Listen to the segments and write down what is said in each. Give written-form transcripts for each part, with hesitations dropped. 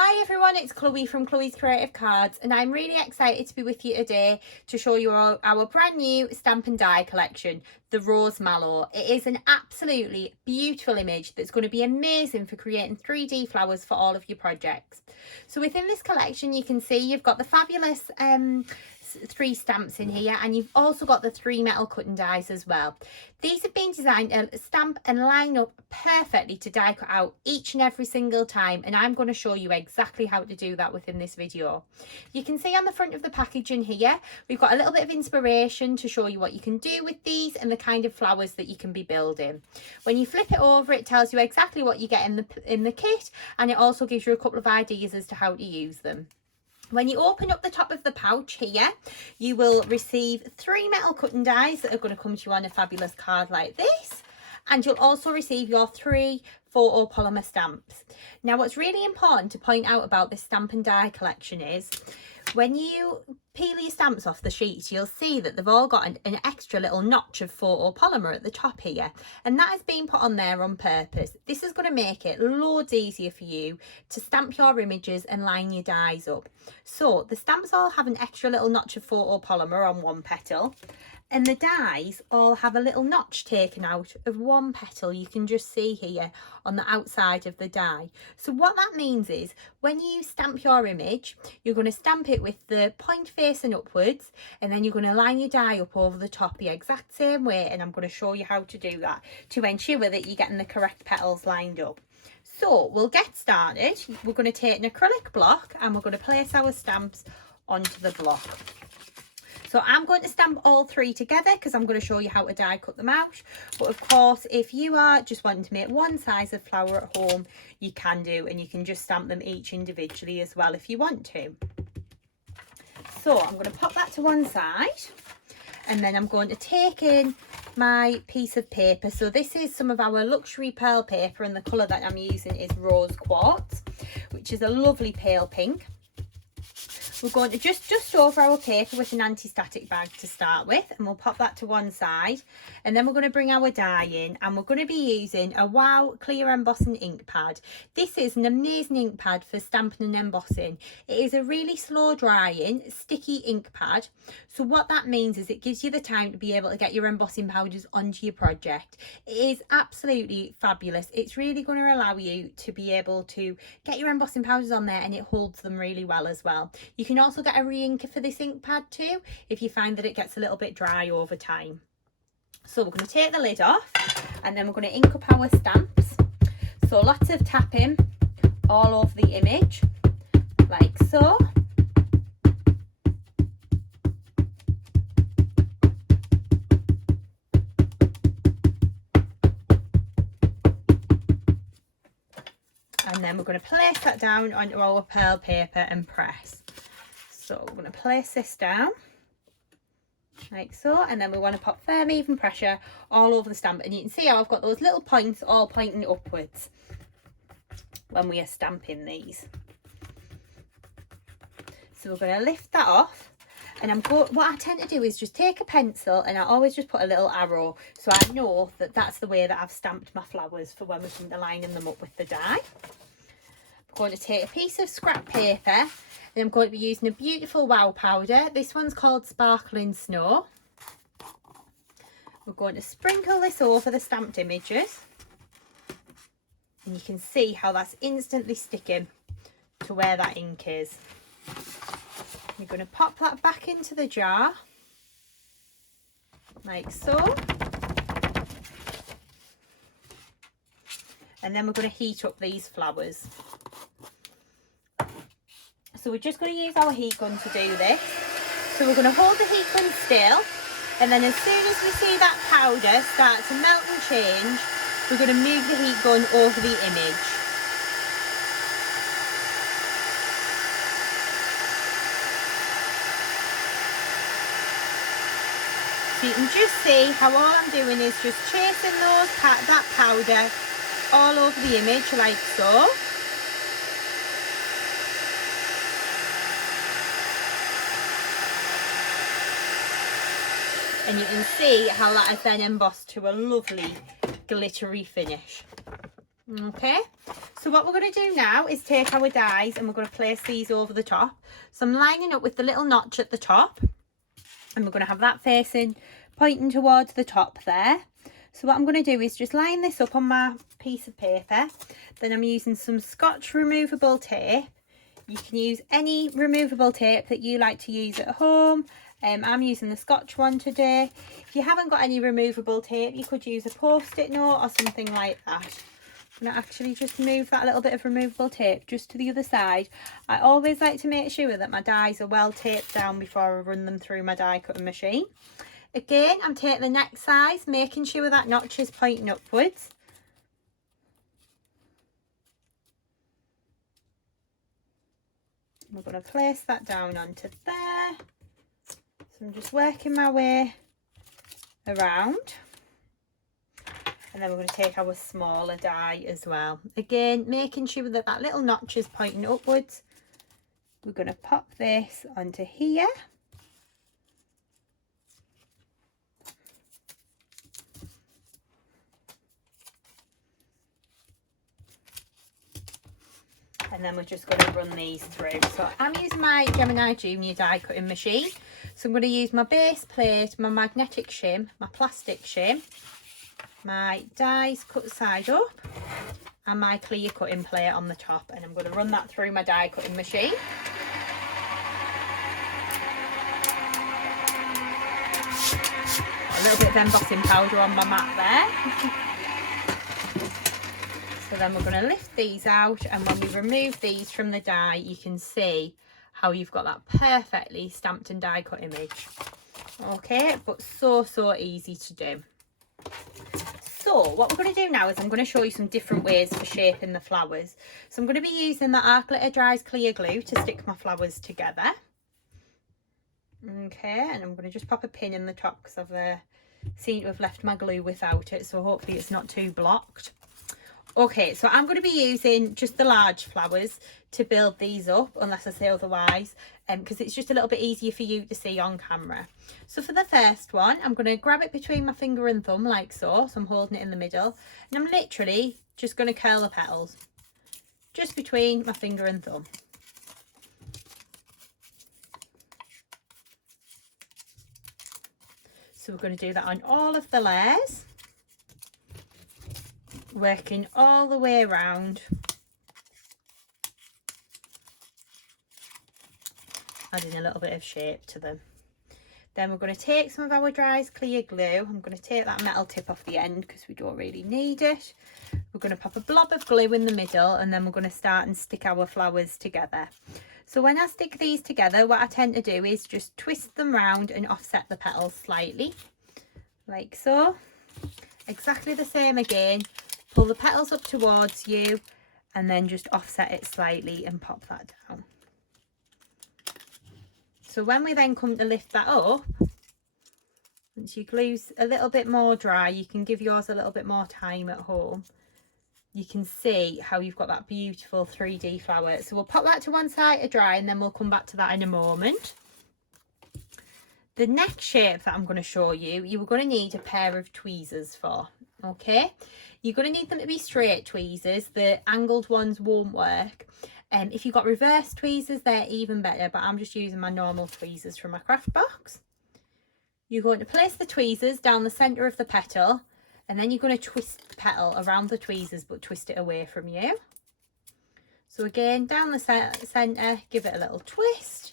Hi everyone, it's Chloe from Chloe's Creative Cards, and I'm really excited to be with you today to show you our brand new stamp and die collection, the Rose Mallow. It is an absolutely beautiful image that's going to be amazing for creating 3D flowers for all of your projects. So within this collection you can see you've got the fabulous 3 stamps in here, and you've also got the 3 metal cutting dies as well. These have been designed to stamp and line up perfectly to die cut out each and every single time, and I'm going to show you exactly how to do that within this video. You can see on the front of the packaging here we've got a little bit of inspiration to show you what you can do with these and the kind of flowers that you can be building. When you flip it over, it tells you exactly what you get in the kit, and it also gives you a couple of ideas as to how to use them. When you open up the top of the pouch here, you will receive 3 metal cutting dies that are going to come to you on a fabulous card like this. And you'll also receive your 3 photo polymer stamps. Now, what's really important to point out about this stamp and die collection is when you peel your stamps off the sheets, you'll see that they've all got an extra little notch of photo polymer at the top here, and that has been put on there on purpose. This is going to make it loads easier for you to stamp your images and line your dies up. So the stamps all have an extra little notch of photo polymer on one petal, and the dies all have a little notch taken out of one petal. You can just see here on the outside of the die. So what that means is when you stamp your image, you're going to stamp it with the point facing upwards, and then you're going to line your die up over the top the exact same way, and I'm going to show you how to do that to ensure that you're getting the correct petals lined up. So we'll get started. We're going to take an acrylic block and we're going to place our stamps onto the block. So I'm going to stamp all 3 together because I'm going to show you how to die cut them out. But of course, if you are just wanting to make one size of flower at home, you can do, and you can just stamp them each individually as well if you want to. So I'm going to pop that to one side, and then I'm going to take in my piece of paper. So this is some of our luxury pearl paper, and the colour that I'm using is Rose Quartz, which is a lovely pale pink. We're going to just dust over our paper with an anti-static bag to start with, and we'll pop that to one side, and then we're going to bring our die in, and we're going to be using a Wow clear embossing ink pad. This is an amazing ink pad for stamping and embossing. It is a really slow drying sticky ink pad, so what that means is it gives you the time to be able to get your embossing powders onto your project. It is absolutely fabulous. It's really going to allow you to be able to get your embossing powders on there, and it holds them really well as well. You can also get a re-inker for this ink pad too if you find that it gets a little bit dry over time. So we're going to take the lid off, and then we're going to ink up our stamps. So lots of tapping all over the image like so. And then we're going to place that down onto our pearl paper and press. So we're going to place this down like so, and then we want to pop firm even pressure all over the stamp, and you can see how I've got those little points all pointing upwards when we are stamping these. So we're going to lift that off, and what I tend to do is just take a pencil, and I always just put a little arrow so I know that that's the way that I've stamped my flowers for when we come to lining them up with the die. I'm going to take a piece of scrap paper, and I'm going to be using a beautiful Wow powder. This one's called Sparkling Snow. We're going to sprinkle this over the stamped images, and you can see how that's instantly sticking to where that ink is. You're going to pop that back into the jar like so, and then we're going to heat up these flowers. So we're just going to use our heat gun to do this. So we're going to hold the heat gun still, and then as soon as we see that powder start to melt and change, we're going to move the heat gun over the image. So you can just see how all I'm doing is just chasing that powder all over the image like so. And you can see how that is then embossed to a lovely glittery finish. Okay, So what we're going to do now is take our dies and we're going to place these over the top. So I'm lining up with the little notch at the top, and we're going to have that facing, pointing towards the top there. So what I'm going to do is just line this up on my piece of paper. Then I'm using some Scotch removable tape. You can use any removable tape that you like to use at home. I'm using the Scotch one today. If you haven't got any removable tape, you could use a post-it note or something like that. I'm going to actually just move that little bit of removable tape just to the other side. I always like to make sure that my dies are well taped down before I run them through my die cutting machine. Again, I'm taking the next size, making sure that notch is pointing upwards. We're going to place that down onto there. So I'm just working my way around. And then we're going to take our smaller die as well. Again, making sure that that little notch is pointing upwards. We're going to pop this onto here. And then we're just going to run these through. So I'm using my Gemini Junior die cutting machine. So I'm going to use my base plate, my magnetic shim, my plastic shim, my dies cut side up, and my clear cutting plate on the top. And I'm going to run that through my die cutting machine. A little bit of embossing powder on my mat there. So then we're going to lift these out, and when we remove these from the die, you can see how you've got that perfectly stamped and die cut image. Okay, but so easy to do. So what we're going to do now is I'm going to show you some different ways for shaping the flowers. So I'm going to be using the Art Glitter Dries clear glue to stick my flowers together. Okay, and I'm going to just pop a pin in the top because I've seem to have left my glue without it, so hopefully it's not too blocked. Okay, so I'm going to be using just the large flowers to build these up, unless I say otherwise, because it's just a little bit easier for you to see on camera. So for the first one, I'm going to grab it between my finger and thumb like so. So I'm holding it in the middle, and I'm literally just going to curl the petals just between my finger and thumb. So we're going to do that on all of the layers, working all the way around, adding a little bit of shape to them. Then we're going to take some of our Dries clear glue. I'm going to take that metal tip off the end because we don't really need it. We're going to pop a blob of glue in the middle, and then we're going to start and stick our flowers together. So when I stick these together, what I tend to do is just twist them round and offset the petals slightly, like so. Exactly the same again. Pull the petals up towards you and then just offset it slightly and pop that down. So when we then come to lift that up, once your glue's a little bit more dry, you can give yours a little bit more time at home. You can see how you've got that beautiful 3D flower. So we'll pop that to one side to dry, and then we'll come back to that in a moment. The next shape that I'm going to show you, you're going to need a pair of tweezers for. Okay, you're going to need them to be straight tweezers. The angled ones won't work. If you've got reverse tweezers, they're even better, but I'm just using my normal tweezers from my craft box. You're going to place the tweezers down the centre of the petal, and then you're going to twist the petal around the tweezers, but twist it away from you. So again, down the centre, give it a little twist.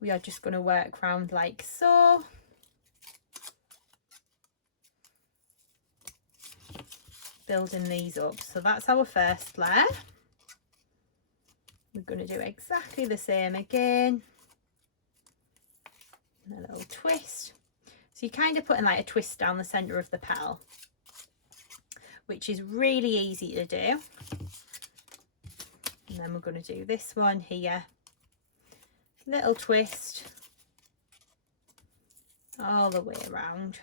We are just going to work round like so. Building these up. So that's our first layer. We're going to do exactly the same again. A little twist. So you're kind of putting like a twist down the centre of the petal, which is really easy to do. And then we're going to do this one here. Little twist all the way around.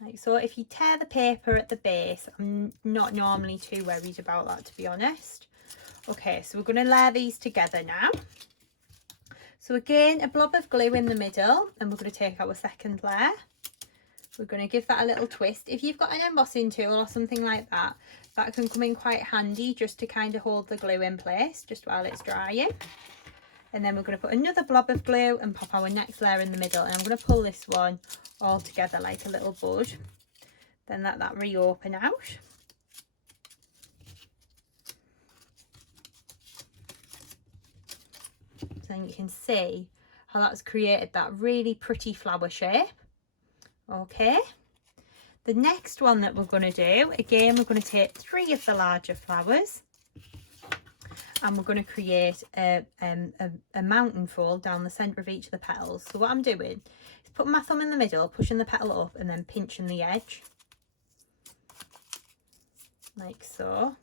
Like so. If you tear the paper at the base, I'm not normally too worried about that, to be honest. Okay, so we're going to layer these together now. So again, a blob of glue in the middle, and we're going to take our second layer. We're going to give that a little twist. If you've got an embossing tool or something like that, that can come in quite handy just to kind of hold the glue in place just while it's drying. And then we're going to put another blob of glue and pop our next layer in the middle, and I'm going to pull this one all together like a little bud, then let that reopen out. So then you can see how that's created that really pretty flower shape. Okay, the next one that we're going to do, again, we're going to take 3 of the larger flowers and we're going to create a mountain fold down the centre of each of the petals. So what I'm doing is putting my thumb in the middle, pushing the petal up and then pinching the edge like so.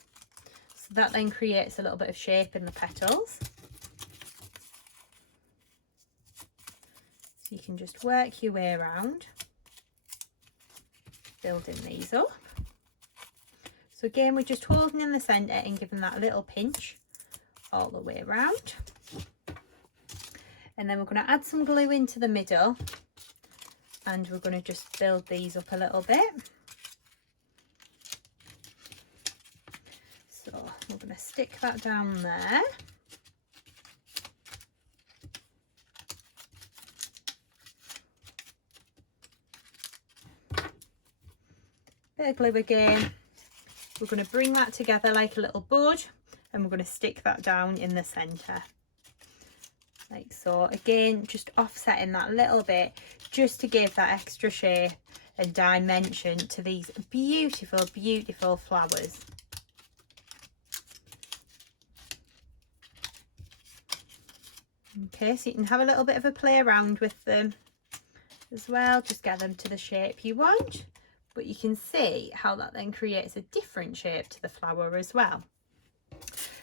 So that then creates a little bit of shape in the petals. So you can just work your way around building these up. So again, we're just holding in the centre and giving that little pinch all the way around. And then we're going to add some glue into the middle and we're going to just build these up a little bit. So we're going to stick that down there. Bit of glue again. We're going to bring that together like a little bud and we're going to stick that down in the centre like so. Again, just offsetting that little bit just to give that extra shape and dimension to these beautiful, beautiful flowers. Okay, so you can have a little bit of a play around with them as well, just get them to the shape you want. But you can see how that then creates a different shape to the flower as well.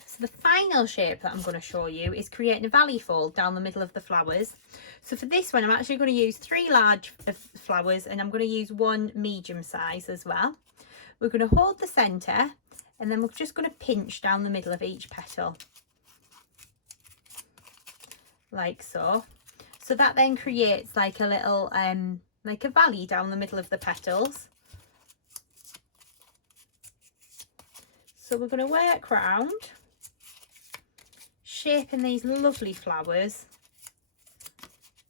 So the final shape that I'm going to show you is creating a valley fold down the middle of the flowers. So for this one, I'm actually going to use 3 large flowers and I'm going to use 1 medium size as well. We're going to hold the centre and then we're just going to pinch down the middle of each petal. Like so. So that then creates like a little, like a valley down the middle of the petals. So we're going to work round, shaping these lovely flowers.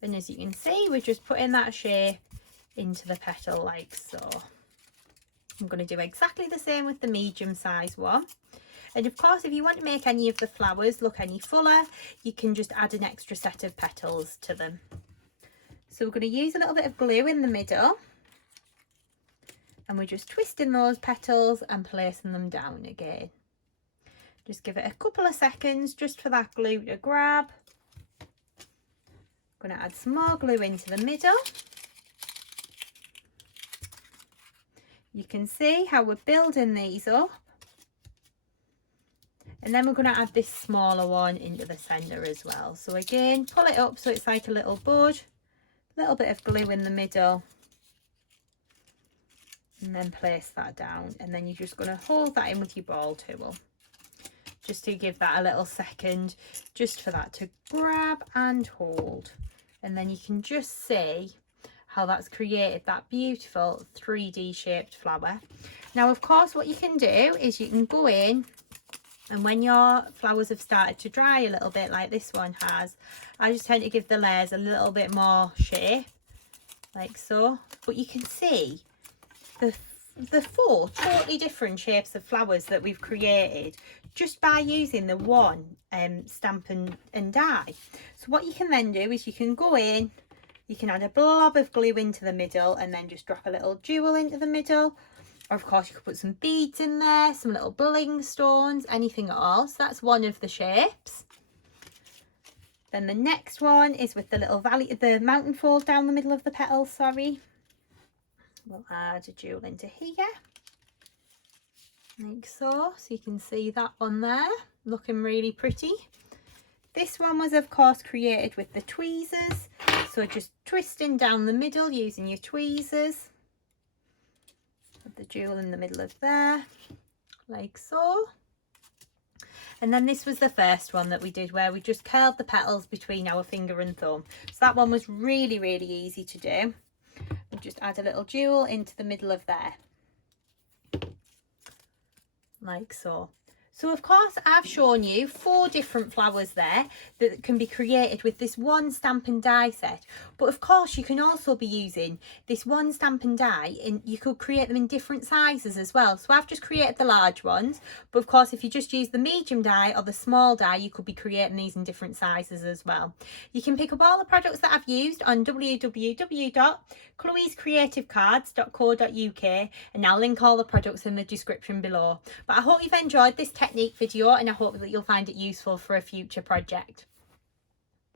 And as you can see, we're just putting that shape into the petal like so. I'm going to do exactly the same with the medium size one. And of course, if you want to make any of the flowers look any fuller, you can just add an extra set of petals to them. So we're going to use a little bit of glue in the middle. And we're just twisting those petals and placing them down again. Just give it a couple of seconds just for that glue to grab. I'm going to add some more glue into the middle. You can see how we're building these up. And then we're going to add this smaller one into the centre as well. So again, pull it up so it's like a little bud. A little bit of glue in the middle. And then place that down, and then you're just going to hold that in with your ball tool just to give that a little second just for that to grab and hold. And then you can just see how that's created that beautiful 3D shaped flower. Now of course what you can do is you can go in, and when your flowers have started to dry a little bit like this one has, I just tend to give the layers a little bit more shape like so. But you can see the 4 totally different shapes of flowers that we've created just by using the one stamp and die. So what you can then do is you can go in, you can add a blob of glue into the middle and then just drop a little jewel into the middle, or of course you could put some beads in there, some little bling stones, anything at all. So that's one of the shapes. Then the next one is with the little valley, the mountain fold down the middle of the petals, sorry. We'll add a jewel into here like so. So you can see that one there looking really pretty. This one was of course created with the tweezers, so just twisting down the middle using your tweezers. Put the jewel in the middle of there like so. And then this was the first one that we did where we just curled the petals between our finger and thumb. So that one was really, really easy to do. We'll just add a little jewel into the middle of there like so. So of course I've shown you 4 different flowers there that can be created with this one stamp and die set, but of course you can also be using this one stamp and die, and you could create them in different sizes as well. So I've just created the large ones, but of course if you just use the medium die or the small die, you could be creating these in different sizes as well. You can pick up all the products that I've used on www.chloescreativecards.co.uk, and I'll link all the products in the description below. But I hope you've enjoyed this technique video, and I hope that you'll find it useful for a future project.